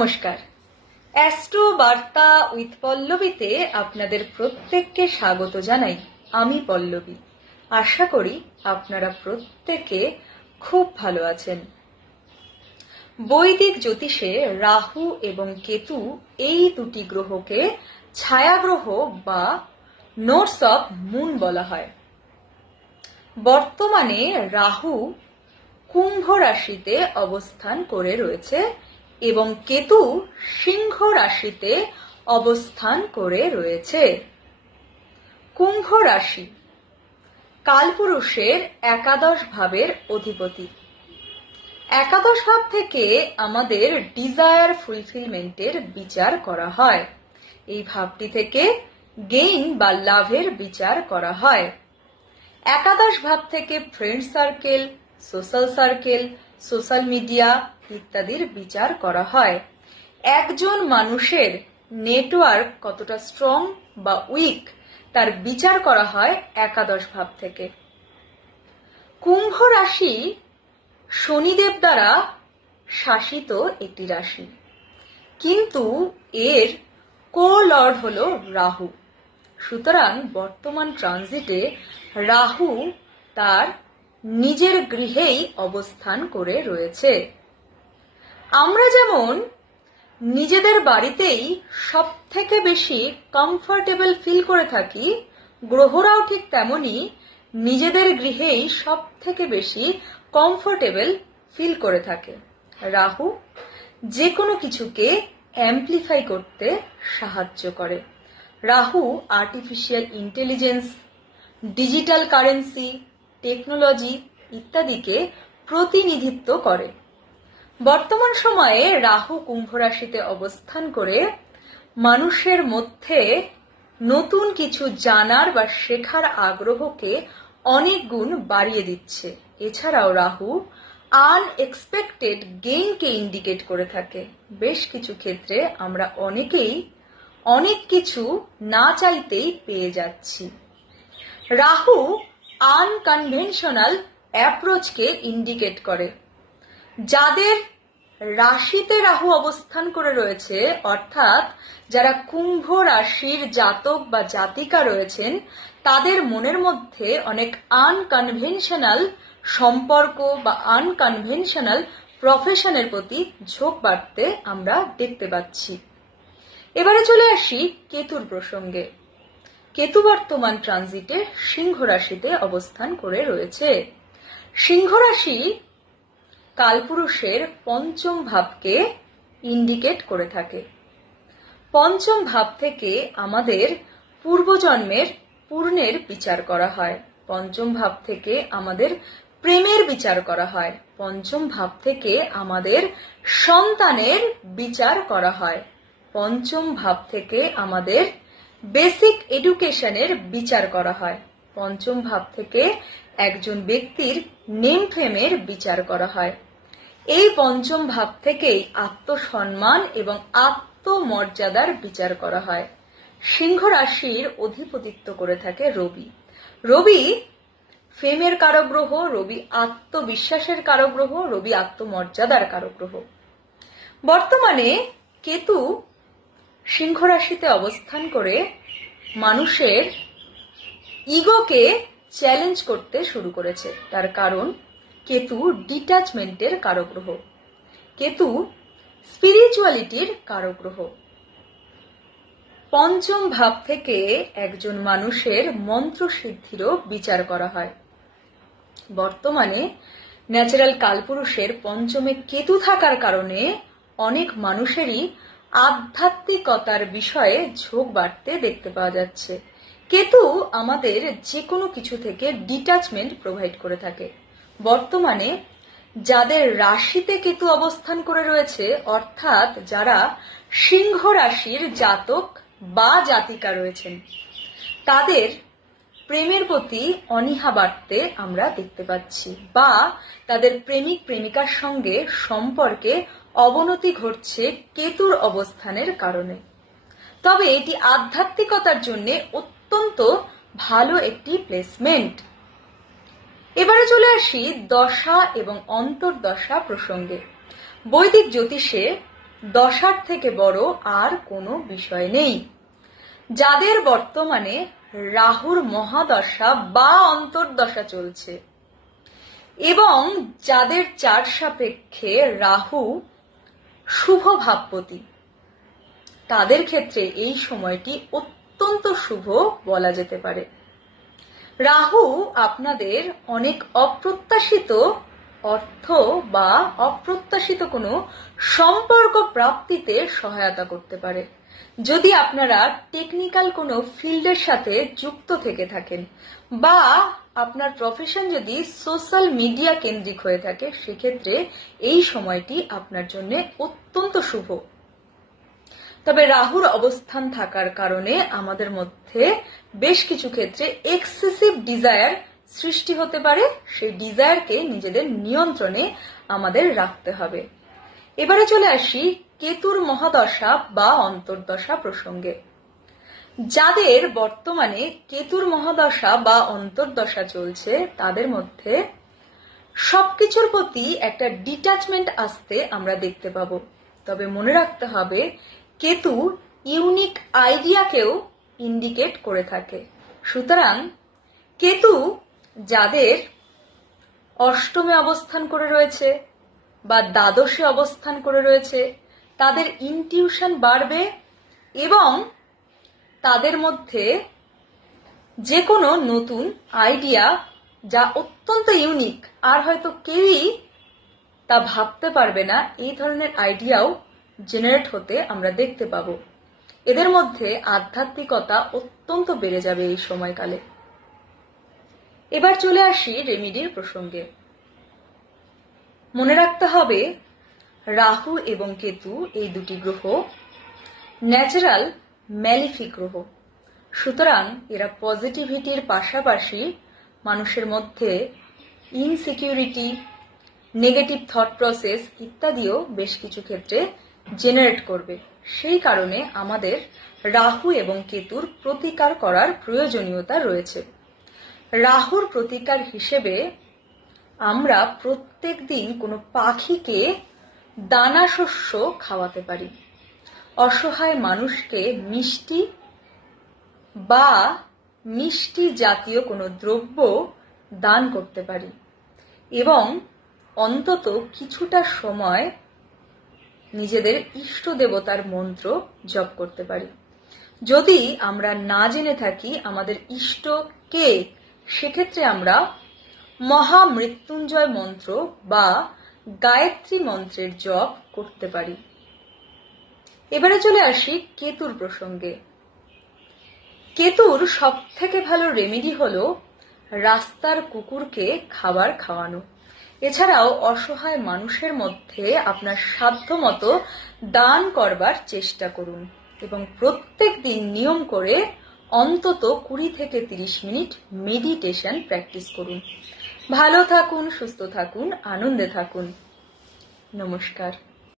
নমস্কার, অ্যাস্ট্রো বার্তা উইথ পল্লবীতে আপনাদের প্রত্যেককে স্বাগত জানাই। আমি পল্লবী। আশা করি আপনারা প্রত্যেকে খুব ভালো আছেন। বৈদিক জ্যোতিষে রাহু এবং কেতু এই দুটি গ্রহকে ছায়াগ্রহ বা নোটস অফ মুন বলা হয়। বর্তমানে রাহু কুম্ভ রাশিতে অবস্থান করে রয়েছে এবং কেতু সিংহ রাশিতে অবস্থান করে রয়েছে। কুম্ভ রাশি কালপুরুষের একাদশ ভাবের অধিপতি। একাদশ ভাব থেকে আমাদের ডিজায়ার ফুলফিলমেন্টের বিচার করা হয়। এই ভাবটি থেকে গেইন বা লাভের বিচার করা হয়। একাদশ ভাব থেকে friend circle, social circle, social media ইত্যাদির বিচার করা হয়। একজন মানুষের নেটওয়ার্ক কতটা স্ট্রং বা উইক তার বিচার করা হয় একাদশ ভাব থেকে। কুম্ভ রাশি শনিদেব দ্বারা শাসিত একটি রাশি, কিন্তু এর কো-লর্ড হল রাহু। সুতরাং বর্তমান ট্রানজিটে রাহু তার নিজের গৃহেই অবস্থান করে রয়েছে। আমরা যেমন নিজেদের বাড়িতেই সব থেকে বেশি কমফর্টেবল ফিল করে থাকি, গ্রহরাও ঠিক তেমনি নিজেদের গৃহেই সব থেকে বেশি কমফর্টেবল ফিল করে থাকে। রাহু যে কোনো কিছুকে অ্যাম্প্লিফাই করতে সাহায্য করে। Rahu artificial intelligence, digital currency, technology ইত্যাদিকে প্রতিনিধিত্ব করে। বর্তমান সময়ে রাহু কুম্ভ রাশিতে অবস্থান করে মানুষের মধ্যে নতুন কিছু জানার বা শেখার আগ্রহকে অনেক গুণ বাড়িয়ে দিচ্ছে। এছাড়াও রাহু আনএক্সপেক্টেড গেইনকে ইন্ডিকেট করে থাকে। বেশ কিছু ক্ষেত্রে আমরা অনেকেই অনেক কিছু না চাইতেই পেয়ে যাচ্ছি। রাহু আনকনভেনশনাল অ্যাপ্রোচকে ইন্ডিকেট করে। যাদের রাশিতে রাহু অবস্থান করে রয়েছে, অর্থাৎ যারা কুম্ভ রাশির জাতক বা জাতিকা রয়েছেন, তাদের মনের মধ্যে অনেক আনকনভেনশনাল সম্পর্ক বা আনকনভেনশনাল প্রফেশনের প্রতি ঝোঁক বাড়তে আমরা দেখতে পাচ্ছি। এবারে চলে আসি কেতুর প্রসঙ্গে। কেতু বর্তমান ট্রানজিটে সিংহ রাশিতে অবস্থান করে রয়েছে। সিংহ রাশি কালপুরুষের পঞ্চম ভাবকে ইন্ডিকেট করে থাকে। পঞ্চম ভাব থেকে আমাদের পূর্বজন্মের পুণ্যের বিচার করা হয়। পঞ্চম ভাব থেকে আমাদের প্রেমের বিচার করা হয়। পঞ্চম ভাব থেকে আমাদের সন্তানের বিচার করা হয়। পঞ্চম ভাব থেকে আমাদের বেসিক এডুকেশনের বিচার করা হয়। পঞ্চম ভাব থেকে একজন ব্যক্তির নেম ফেমের বিচার করা হয়। এই পঞ্চম ভাব থেকেই আত্মসম্মান এবং আত্মমর্যাদার বিচার করা হয়। সিংহ রাশির অধিপতিত্ব করে থাকে রবি। রবি ফেমের কারক গ্রহ, রবি আত্মবিশ্বাসের কারক গ্রহ, রবি আত্মমর্যাদার কারক গ্রহ। বর্তমানে কেতু সিংহ রাশিতে অবস্থান করে মানুষের ইগোকে চ্যালেঞ্জ করতে শুরু করেছে। তার কারণ কেতু ডিট্যাচমেন্টের কারক গ্রহ, কেতু স্পিরিচুয়ালিটির কারক গ্রহ। পঞ্চম ভাব থেকে একজন মানুষের মন্ত্র সিদ্ধিরও বিচার করা হয়। বর্তমানে ন্যাচারাল কালপুরুষের পঞ্চমে কেতু থাকার কারণে অনেক মানুষেরই আধ্যাত্মিকতার বিষয়ে ঝোঁক বাড়তে দেখতে পাওয়া যাচ্ছে। কেতু আমাদের যে কোনো কিছু থেকে ডিট্যাচমেন্ট প্রোভাইড করে থাকে। বর্তমানে যাদের রাশিতে কেতু অবস্থান করে রয়েছে, অর্থাৎ যারা সিংহ রাশির জাতক বা জাতিকা রয়েছেন, তাদের প্রেমের প্রতি অনীহা বাড়তে আমরা দেখতে পাচ্ছি, বা তাদের প্রেমিক প্রেমিকার সঙ্গে সম্পর্কে অবনতি ঘটছে কেতুর অবস্থানের কারণে। তবে এটি আধ্যাত্মিকতার জন্য অত্যন্ত ভালো একটি প্লেসমেন্ট। এবারে চলে আসি দশা এবং অন্তর্দশা প্রসঙ্গে। বৈদিক জ্যোতিষে দশার থেকে বড় আর কোনো বিষয় নেই। যাদের বর্তমানে রাহুর মহাদশা বা অন্তর্দশা চলছে এবং যাদের চার সাপেক্ষে রাহু শুভ ভাবপতি, তাদের ক্ষেত্রে এই সময়টি অত্যন্ত শুভ বলা যেতে পারে। রাহু আপনাদের অনেক অপ্রত্যাশিত অর্থ বা অপ্রত্যাশিত কোনো সম্পর্ক প্রাপ্তিতে সহায়তা করতে পারে। যদি আপনারা টেকনিক্যাল কোনো ফিল্ডের সাথে যুক্ত থেকে থাকেন বা আপনার প্রফেশন যদি সোশ্যাল মিডিয়া কেন্দ্রিক হয়ে থাকে, সেক্ষেত্রে এই সময়টি আপনার জন্য অত্যন্ত শুভ। তবে রাহুর অবস্থান থাকার কারণে আমাদের মধ্যে বেশ কিছু ক্ষেত্রে এক্সেসিভ ডিজায়ার সৃষ্টি হতে পারে। সেই ডিজায়ারকে নিজেদের নিয়ন্ত্রণে আমাদের রাখতে হবে। এবারে চলে আসি কেতুর মহাদশা বা অন্তর্দশা প্রসঙ্গে। যাদের বর্তমানে কেতুর মহাদশা বা অন্তর্দশা চলছে, তাদের মধ্যে সবকিছুর প্রতি একটা ডিটাচমেন্ট আসতে আমরা দেখতে পাবো। তবে মনে রাখতে হবে, কেতু ইউনিক আইডিয়াকেও ইন্ডিকেট করে থাকে। সুতরাং কেতু যাদের অষ্টমে অবস্থান করে রয়েছে বা দ্বাদশে অবস্থান করে রয়েছে, তাদের ইনটিউশন বাড়বে এবং তাদের মধ্যে যে কোনো নতুন আইডিয়া যা অত্যন্ত ইউনিক আর হয়তো কেউই তা ভাবতে পারবে না, এই ধরনের আইডিয়াও জেনারেট হতে আমরা দেখতে পাবো। এদের মধ্যে আধ্যাত্মিকতা অত্যন্ত বেড়ে যাবে এই সময়কালে। এবার চলে আসি রেমিডির প্রসঙ্গে। মনে রাখতে হবে, রাহু এবং কেতু এই দুটি গ্রহ ন্যাচারাল ম্যালিফিক গ্রহ। সুতরাং এরা পজিটিভিটির পাশাপাশি মানুষের মধ্যে ইনসিকিউরিটি, নেগেটিভ থট প্রসেস ইত্যাদিও বেশ কিছু ক্ষেত্রে জেনারেট করবে। সেই কারণে আমাদের রাহু এবং কেতুর প্রতিকার করার প্রয়োজনীয়তা রয়েছে। রাহুর প্রতিকার হিসেবে আমরা প্রত্যেক দিন কোনো পাখিকে দানা শস্য খাওয়াতে পারি, অসহায় মানুষকে মিষ্টি বা মিষ্টি জাতীয় কোনো দ্রব্য দান করতে পারি এবং অন্তত কিছুটা সময় নিজেদের ইষ্ট দেবতার মন্ত্র জপ করতে পারি। যদি আমরা না জেনে থাকি আমাদের ইষ্ট কে, সেক্ষেত্রে আমরা মহামৃত্যুঞ্জয় মন্ত্র বা গায়ত্রী মন্ত্রের জপ করতে পারি। এবারে চলে আসি কেতুর প্রসঙ্গে। কেতুর সব থেকে ভালো রেমেডি হলো রাস্তার কুকুরকে খাবার খাওয়ানো। এছাড়াও অসহায় মানুষের মধ্যে আপনার সাধ্যমতো দান করবার চেষ্টা করুন এবং প্রত্যেক দিন নিয়ম করে অন্তত 20 থেকে 30 মিনিট মেডিটেশন প্র্যাকটিস করুন। ভালো থাকুন, সুস্থ থাকুন, আনন্দে থাকুন। নমস্কার।